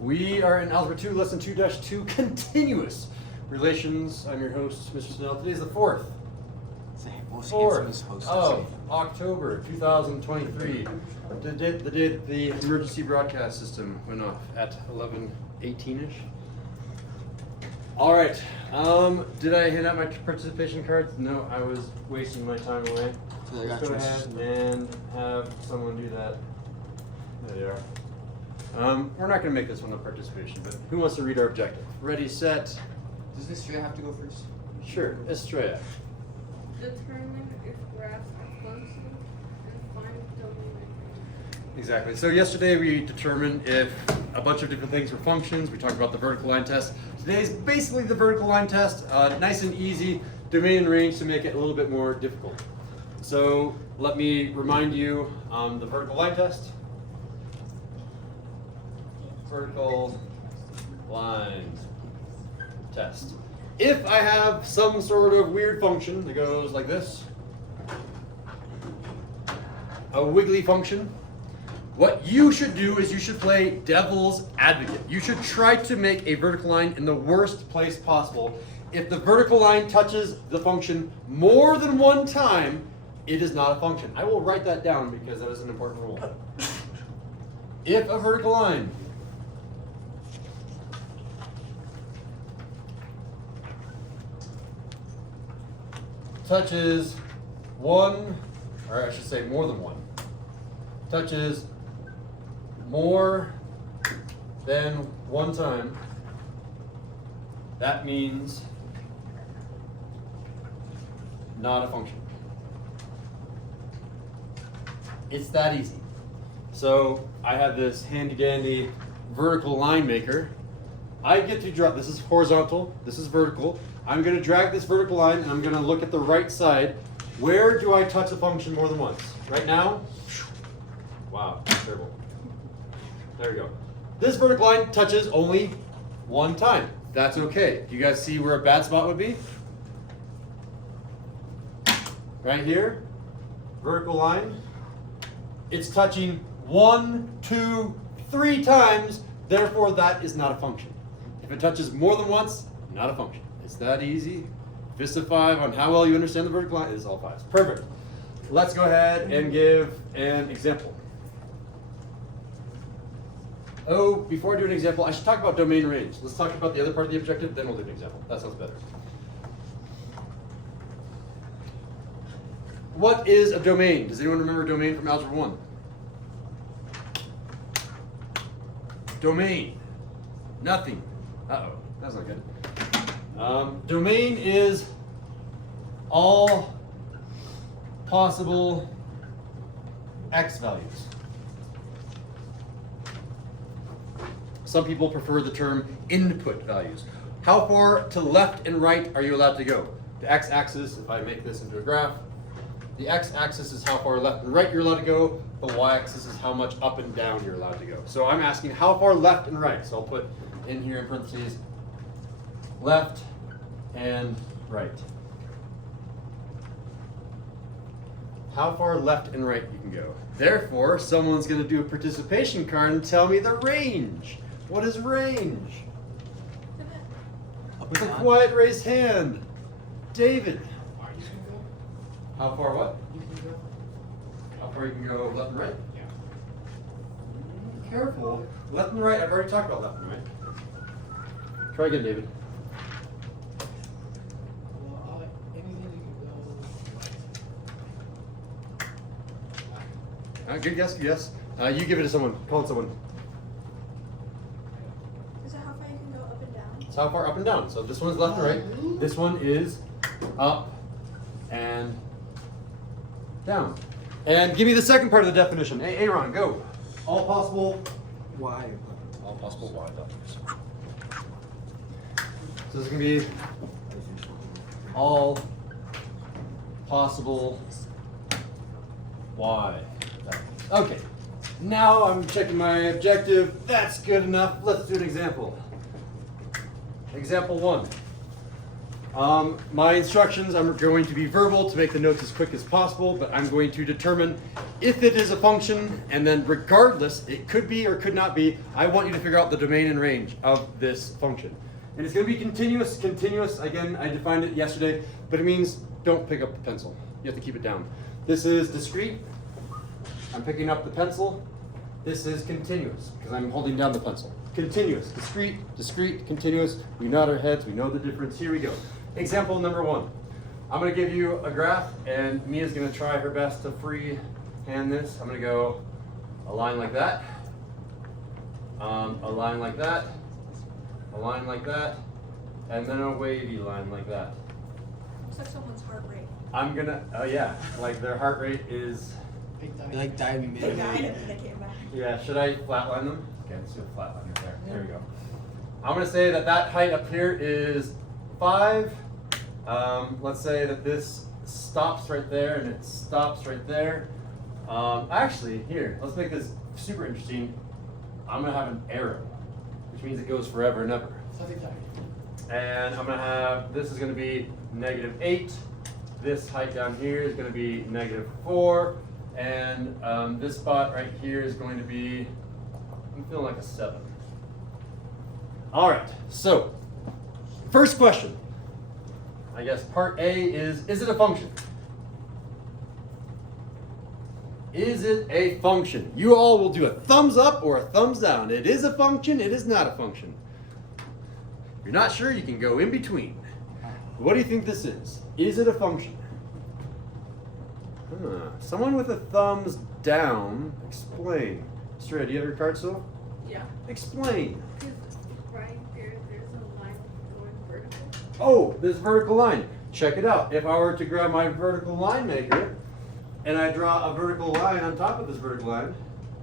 We are in Algebra 2, Lesson 2-2, Continuous Relations. I'm your host, Mr. Snell. Today's the 4th of October 2023, the day that the emergency broadcast system went off at 11:18ish. All right. Did I hand out my participation cards? No, I was wasting my time away. So Let's go ahead and have someone do that. There they are. We're not going to make this one a participation, but who wants to read our objective? Ready, set. Does Estrella have to go first? Sure, Estrella. Determine if graphs are functions and find domain range. Exactly. So yesterday we determined if a bunch of different things were functions. We talked about the vertical line test. Today's basically the vertical line test. Nice and easy. Domain and range to make it a little bit more difficult. So let me remind you the vertical line test. Vertical line test. If I have some sort of weird function that goes like this, a wiggly function, what you should do is you should play devil's advocate. You should try to make a vertical line in the worst place possible. If the vertical line touches the function more than one time, it is not a function. I will write that down because that is an important rule. If a vertical line touches one, or I should say more than one, touches more than one time, that means not a function. It's that easy. So I have this handy dandy vertical line maker. I get to draw, this is horizontal, this is vertical. I'm going to drag this vertical line and I'm going to look at the right side. Where do I touch a function more than once? Right now? Wow, terrible. There we go. This vertical line touches only one time. That's okay. Do you guys see where a bad spot would be? Right here, vertical line. It's touching 1, 2, 3 times, therefore that is not a function. If it touches more than once, not a function. It's that easy. Fist of 5 on how well you understand the vertical line. It is all 5s. Perfect. Let's go ahead and give an example. Oh, before I do an example, I should talk about domain range. Let's talk about the other part of the objective, then we'll do an example. That sounds better. What is a domain? Does anyone remember domain from Algebra 1? Domain. Nothing. Uh-oh, that's not good. Domain is all possible x values. Some people prefer the term input values. How far to left and right are you allowed to go? The x-axis, if I make this into a graph, the x-axis is how far left and right you're allowed to go. The y-axis is how much up and down you're allowed to go. So I'm asking how far left and right. So I'll put in here in parentheses, left and right. How far left and right you can go. Therefore, someone's going to do a participation card and tell me the range. What is range? With a quiet raised hand. David. How far what? How far you can go left and right? Yeah. Careful. Left and right, I've already talked about left and right. Try again, David. Good guess, good guess. You give it to someone. Call it someone. Is that how far you can go up and down? It's how far up and down. So this one's left and right. This one is up and down. And give me the second part of the definition. Hey, Aaron, go. All possible Y. all possible y values. So this is going to be all possible y values. Okay. Now I'm checking my objective. That's good enough. Let's do an example. Example 1. My instructions, I'm going to be verbal to make the notes as quick as possible, but I'm going to determine if it is a function, and then regardless, it could be or could not be, I want you to figure out the domain and range of this function. And it's going to be continuous. Continuous, again, I defined it yesterday, but it means don't pick up the pencil. You have to keep it down. This is discrete. I'm picking up the pencil. This is continuous, because I'm holding down the pencil. Continuous, discrete, discrete, continuous. We nod our heads, we know the difference. Here we go. Example number 1. I'm going to give you a graph, and Mia's going to try her best to free hand this. I'm going to go a line like that, a line like that, a line like that, and then a wavy line like that. Looks like someone's heart rate. I'm going to, oh yeah, like their heart rate is, They like died in They died and then they came back. yeah, should I flatline them? Okay, let's do a flat line right there. There we go. I'm going to say that that height up here is 5. Let's say that this stops right there and it stops right there. Actually, here, let's make this super interesting. I'm going to have an arrow, which means it goes forever and ever. And I'm going to have, this is going to be -8. This height down here is going to be -4. And this spot right here is going to be, I'm feeling like a 7. All right, so first question. I guess part A is it a function? Is it a function? You all will do a thumbs up or a thumbs down. It is a function, it is not a function. If you're not sure, you can go in between. What do you think this is? Is it a function? Someone with a thumbs down, explain. Straight, do you have your card still? Yeah. Explain. Because right there, there's a line going vertical. Oh, this vertical line. Check it out. If I were to grab my vertical line maker and I draw a vertical line on top of this vertical line,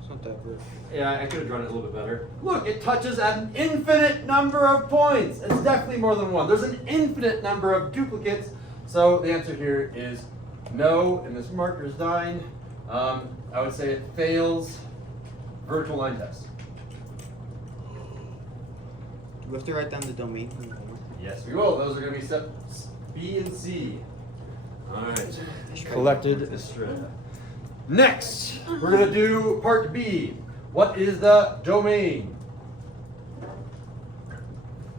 It's not that vertical. yeah, I could have drawn it a little bit better. Look, it touches an infinite number of points. It's definitely more than one. There's an infinite number of duplicates. So the answer here is no, and this marker is dying. I would say it fails vertical line test. Do we have to write down the domain from the homework? Yes, we will. Those are going to be steps B and C. All right. Collected Estrella. Next, we're going to do part B. What is the domain?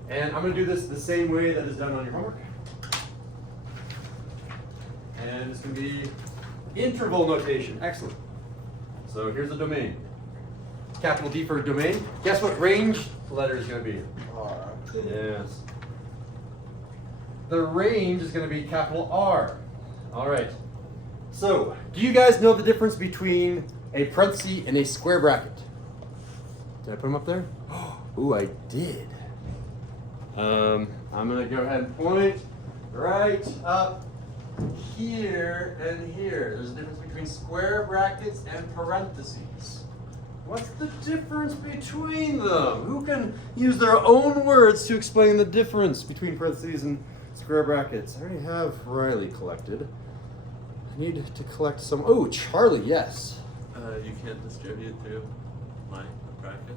And I'm going to do this the same way that is done on your homework. And it's going to be interval notation. Excellent. So here's the domain. Capital D for domain. Guess what range letter is going to be? R. Yes. The range is going to be capital R. All right. So, do you guys know the difference between a parenthesis and a square bracket? Did I put them up there? Ooh, I did. I'm going to go ahead and point right up here and here. There's a difference between square brackets and parentheses. What's the difference between them? Who can use their own words to explain the difference between parentheses and square brackets? I already have Riley collected. I need to collect some. Oh, Charlie, yes. You can't distribute through my bracket.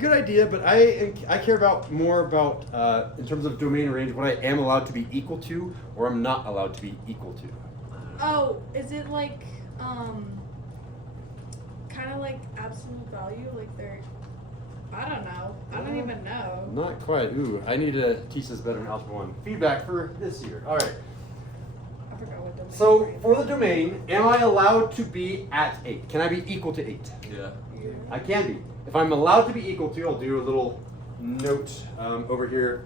Good idea, but I care about more about in terms of domain range what I am allowed to be equal to or I'm not allowed to be equal to. Oh, is it like, kind of like absolute value? Like they're, I don't know. I don't even know. Not quite. Ooh, I need to teach this better in Algebra 1. Feedback for this year. All right. I forgot what domain. So for the domain, am I allowed to be at 8? Can I be equal to 8? Yeah. I can be. If I'm allowed to be equal to, I'll do a little note over here.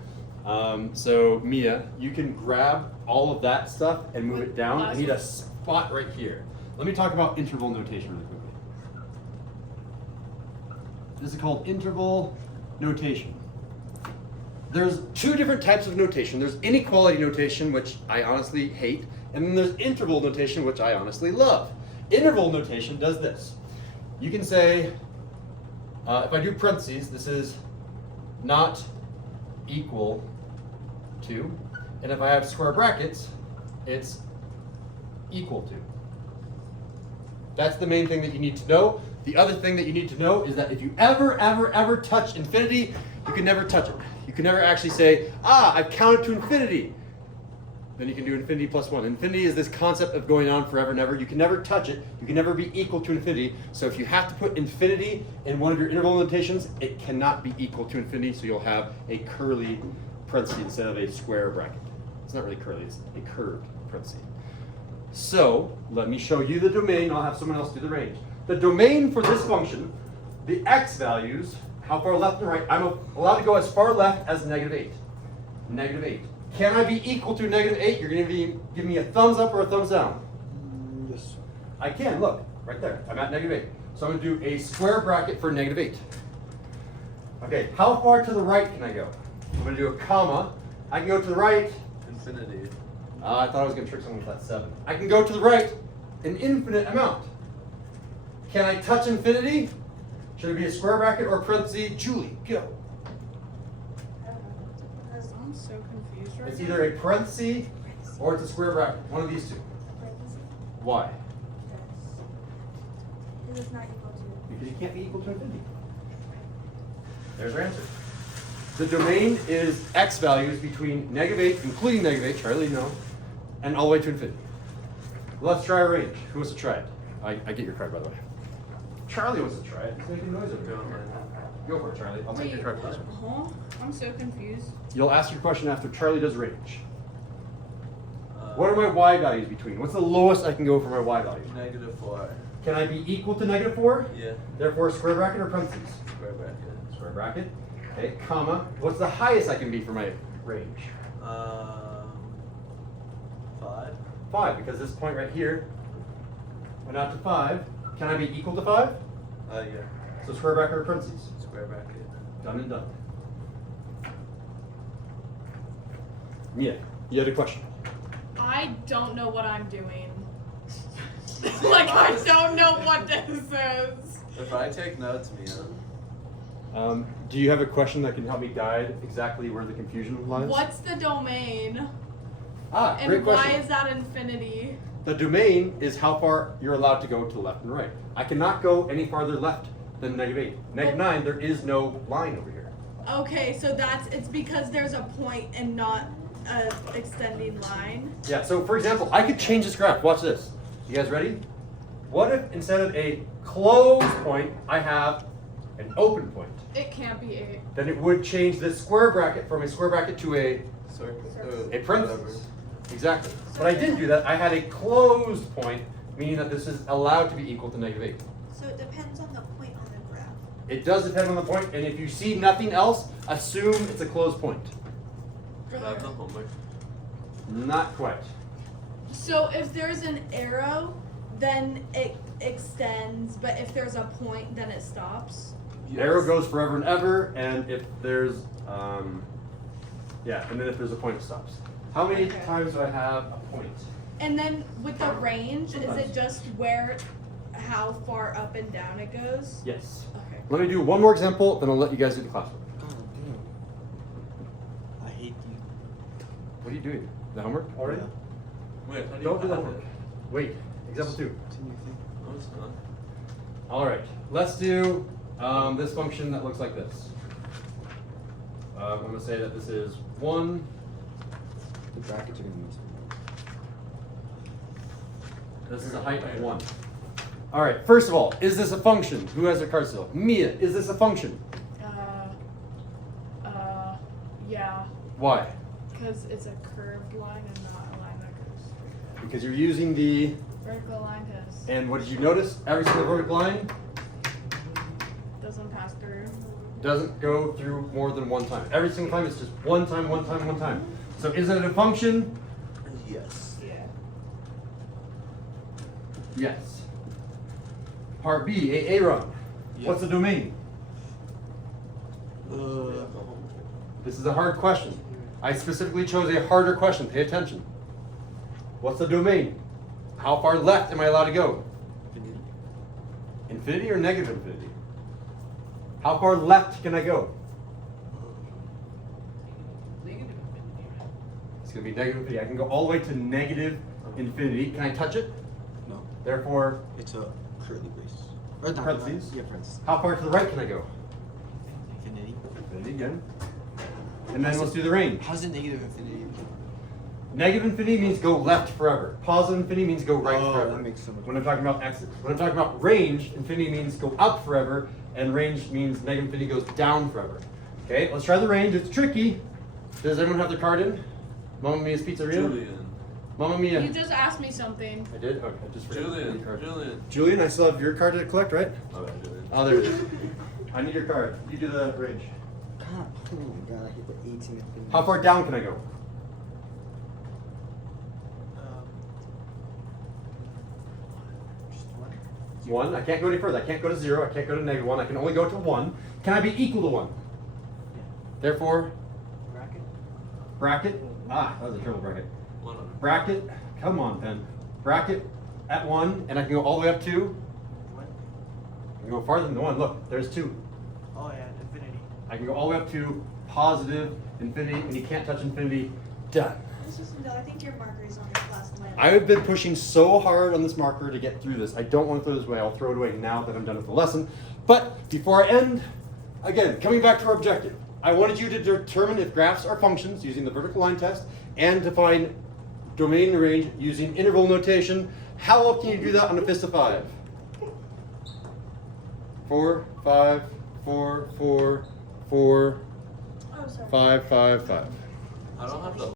So Mia, you can grab all of that stuff and move it down. I need a spot right here. Let me talk about interval notation really quickly. This is called interval notation. There's 2 different types of notation. There's inequality notation, which I honestly hate, and then there's interval notation, which I honestly love. Interval notation does this. You can say, if I do parentheses, this is not equal to, and if I have square brackets, it's equal to. That's the main thing that you need to know. The other thing that you need to know is that if you ever touch infinity, you can never touch it. You can never actually say, I've counted to infinity. then you can do infinity plus 1. Infinity is this concept of going on forever and ever. You can never touch it. You can never be equal to infinity. So if you have to put infinity in one of your interval notations, it cannot be equal to infinity, so you'll have a curly parenthesis instead of a square bracket. It's not really curly, it's a curved parenthesis. So let me show you the domain. I'll have someone else do the range. The domain for this function, the x values, how far left and right, I'm allowed to go as far left as -8. -8. Can I be equal to -8? You're going to give me a thumbs up or a thumbs down. Yes. I can, look, right there. I'm at -8. So I'm going to do a square bracket for -8. Okay, how far to the right can I go? I'm going to do a comma. I can go to the right. Infinity. I thought I was going to trick someone with that 7. I can go to the right an infinite amount. Can I touch infinity? Should it be a square bracket or a parenthesis? Julie, go. Because I'm so confused right It's now. either a parenthesis or it's a square bracket. One of these two. Why? It is not equal to. Because you can't be equal to infinity. There's our answer. The domain is x values between -8, including -8, Charlie, no, and all the way to infinity. Let's try a range. Who wants to try it? I get your card, by the way. Charlie wants to try it. He's making noise over Go here. on, man. Go for it, Charlie. I'll take your card first. Huh? I'm so confused. You'll ask your question after Charlie does range. What are my y values between? What's the lowest I can go for my y value? -4. Can I be equal to -4? Yeah. Therefore, square bracket or parentheses? Square bracket. Square bracket. Okay, comma. What's the highest I can be for my range? 5. 5, because this point right here went out to 5. Can I be equal to 5? Yeah. So square bracket or parentheses? Square bracket. Done and done. Yeah, you had a question. I don't know what I'm doing. Like, I don't know what this is. If I take notes, Mia. Do you have a question that can help me guide exactly where the confusion lies? What's the domain? Ah, And great question. why is that infinity? The domain is how far you're allowed to go to the left and right. I cannot go any farther left than -8. -9, there is no line over here. Okay, so it's because there's a point and not a extending line. Yeah, so for example, I could change this graph. Watch this. You guys ready? What if instead of a closed point, I have an open point? It can't be 8. Then it would change this square bracket from a square bracket to a Circle. parenthesis. Exactly. But I didn't do that. I had a closed point, meaning that this is allowed to be equal to -8. So it depends on the point on the graph. It does depend on the point, and if you see nothing else, assume it's a closed point. That's the homework. Not quite. So if there's an arrow, then it extends, but if there's a point, then it stops. The arrow goes forever and ever, and if there's, and then if there's a point, it stops. How many Okay. times do I have a point? And then with the range, is it just how far up and down it goes? Yes. Okay. Let me do one more example, then I'll let you guys do the classwork. God damn. I hate you. What are you doing? The homework already? Yeah. Wait, how do Don't do you the have homework. it? Wait, example 2. It's in your thing. No, it's not. All right, let's do this function that looks like this. I'm going to say that this is 1. The brackets are gonna mess This is a height of 1. All right, first of all, is this a function? Who has their card still? Mia, is this a function? Yeah, Why? because it's a curved line and not a line that goes Because you're using the, vertical line has and what did you notice? Every single vertical line doesn't pass through. doesn't go through more than one time. Every single time it's just one time, one time, one time. So is it a function? Yes. Yeah. Yes. Part B, a run. Yep. What's the domain? This is a hard question. I specifically chose a harder question. Pay attention. What's the domain? How far left am I allowed to go? Infinity or negative infinity? How far left can I go? It's going to be negative infinity. I can go all the way to negative infinity. Can I touch it? No. Therefore, It's a curly brace. Or not, Parentheses? Yeah, parentheses. how far to the right can I go? Infinity. Infinity again. And then let's do the range. How's it negative infinity? Negative infinity means go left forever. Positive infinity means go right Oh, forever. that makes so much When I'm talking about x's. When I'm talking about range, infinity means go up forever, and range means negative infinity goes down forever. Okay, let's try the range. It's tricky. Does everyone have their card in? Mamma Mia's Pizzeria? Julian. Mamma Mia. You just asked me something. I did? Okay, I just forgot your Julian. card. Julian. Julian, I still have your card to collect, right? Oh, yeah, Julian. Oh, there it is. I need your card. You do the range. God, oh my god, I hit the 18 infinity. How far down can I go? Just one. 1. I can't go any further. I can't go to 0. I can't go to -1. I can only go to 1. Can I be equal to 1? Yeah. Therefore, Bracket. bracket. Ah, that was a triple bracket. 100. Bracket. Come on, pen. Bracket at 1, and I can go all the way up to. One. I can go farther than the 1. Look, there's 2. Oh yeah, infinity. I can go all the way up to positive infinity, and you can't touch infinity. Done. No, I think your marker is on your class lamp. I've been pushing so hard on this marker to get through this. I don't want to throw this away. I'll throw it away now that I'm done with the lesson. But before I end, again, coming back to our objective, I wanted you to determine if graphs are functions using the vertical line test and to find domain and range using interval notation. How well can you do that on a fist of 5? 4, 5, 4, 4, 4, Oh, sorry. 5, 5, 5. I don't have the